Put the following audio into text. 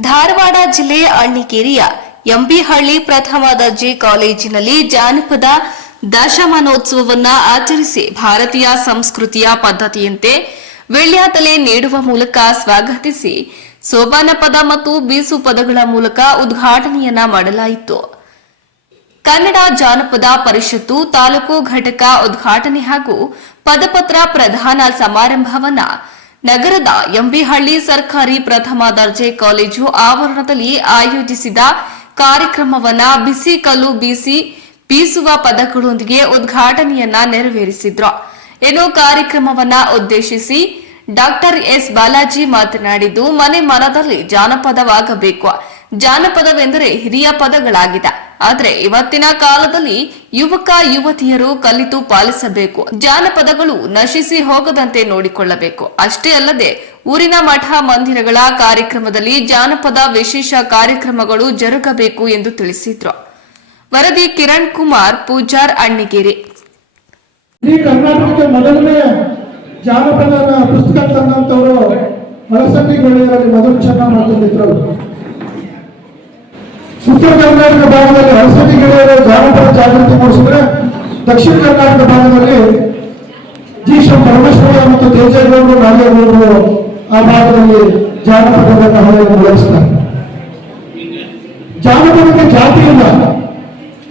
ಧಾರವಾಡ ಜಿಲ್ಲೆ ಅಣ್ಣಿಗೇರಿಯ ಎಂಬಿಹಳ್ಳಿ ಪ್ರಥಮ ದರ್ಜೆ ಕಾಲೇಜಿನಲ್ಲಿ ಜಾನಪದ ದಶಮಾನೋತ್ಸವವನ್ನು ಆಚರಿಸಿ ಭಾರತೀಯ ಸಂಸ್ಕೃತಿಯ ಪದ್ಧತಿಯಂತೆ ವೀಳ್ಯದೆಲೆ ನೀಡುವ ಮೂಲಕ ಸ್ವಾಗತಿಸಿ ಸೋಬಾನ ಪದ ಮತ್ತು ಬೀಸು ಪದಗಳ ಮೂಲಕ ಉದ್ಘಾಟನೆಯನ್ನ ಮಾಡಲಾಯಿತು. ಕನ್ನಡ ಜಾನಪದ ಪರಿಷತ್ತು ತಾಲೂಕು ಘಟಕ ಉದ್ಘಾಟನೆ ಹಾಗೂ ಪದಪತ್ರ ಪ್ರದಾನ ಸಮಾರಂಭವನ್ನ ನಗರದ ಎಂಬಿಹಳ್ಳಿ ಸರ್ಕಾರಿ ಪ್ರಥಮ ದರ್ಜೆ ಕಾಲೇಜು ಆವರಣದಲ್ಲಿ ಆಯೋಜಿಸಿದ ಕಾರ್ಯಕ್ರಮವನ್ನ ಬಿಸಿ ಕಲ್ಲು ಬೀಸಿ ಬೀಸುವ ಪದಗಳೊಂದಿಗೆ ಉದ್ಘಾಟನೆಯನ್ನ ನೆರವೇರಿಸಿದ್ರು. ಇನ್ನು ಕಾರ್ಯಕ್ರಮವನ್ನ ಉದ್ದೇಶಿಸಿ ಡಾಕ್ಟರ್ ಎಸ್ ಬಾಲಾಜಿ ಮಾತನಾಡಿದ್ದು, ಮನೆ ಮನದಲ್ಲಿ ಜಾನಪದವಾಗಬೇಕು. ಜಾನಪದವೆಂದರೆ ಹಿರಿಯ ಪದಗಳಾಗಿದೆ. ಆದರೆ ಇವತ್ತಿನ ಕಾಲದಲ್ಲಿ ಯುವಕ ಯುವತಿಯರು ಕಲಿತು ಪಾಲಿಸಬೇಕು. ಜಾನಪದಗಳು ನಶಿಸಿ ಹೋಗದಂತೆ ನೋಡಿಕೊಳ್ಳಬೇಕು. ಅಷ್ಟೇ ಅಲ್ಲದೆ ಊರಿನ ಮಠ ಮಂದಿರಗಳ ಕಾರ್ಯಕ್ರಮದಲ್ಲಿ ಜಾನಪದ ವಿಶೇಷ ಕಾರ್ಯಕ್ರಮಗಳು ಜರುಗಬೇಕು ಎಂದು ತಿಳಿಸಿದ್ರು. ವರದಿ ಕಿರಣ್ ಕುಮಾರ್ ಪೂಜಾರ್, ಅಣ್ಣಿಗೇರಿ. ಕರ್ನಾಟಕಕ್ಕೆ ಮೊದಲನೇ ಜಾನಪದ ಪುಸ್ತಕ ತಂದಂತವರು ಅಲಸಂದಿ ಗೆಳೆಯರಲ್ಲಿ ಮೊದಲು ಚೆನ್ನಾಗಿ ಮಾಡ್ಕೊಂಡಿದ್ರು. ಉತ್ತರ ಕರ್ನಾಟಕ ಭಾಗದಲ್ಲಿ ಅಲಸಂದಿ ಗೆಳೆಯರು ಜಾನಪದ ಜಾಗೃತಿ ಮೂಡಿಸಿದ್ರೆ, ದಕ್ಷಿಣ ಕರ್ನಾಟಕ ಭಾಗದಲ್ಲಿ ಜಿ. ಪರಮೇಶ್ವರ ಮತ್ತು ತೇಜೇಗೌಡರು, ನಾಗೇಗೌಡರು ಆ ಭಾಗದಲ್ಲಿ ಜಾನಪದವನ್ನು ಹೊಳೆಯನ್ನು ಬೆಳೆಸ್ತಾರೆ. ಜಾನಪದಕ್ಕೆ ಜಾತಿ ಇಲ್ಲ.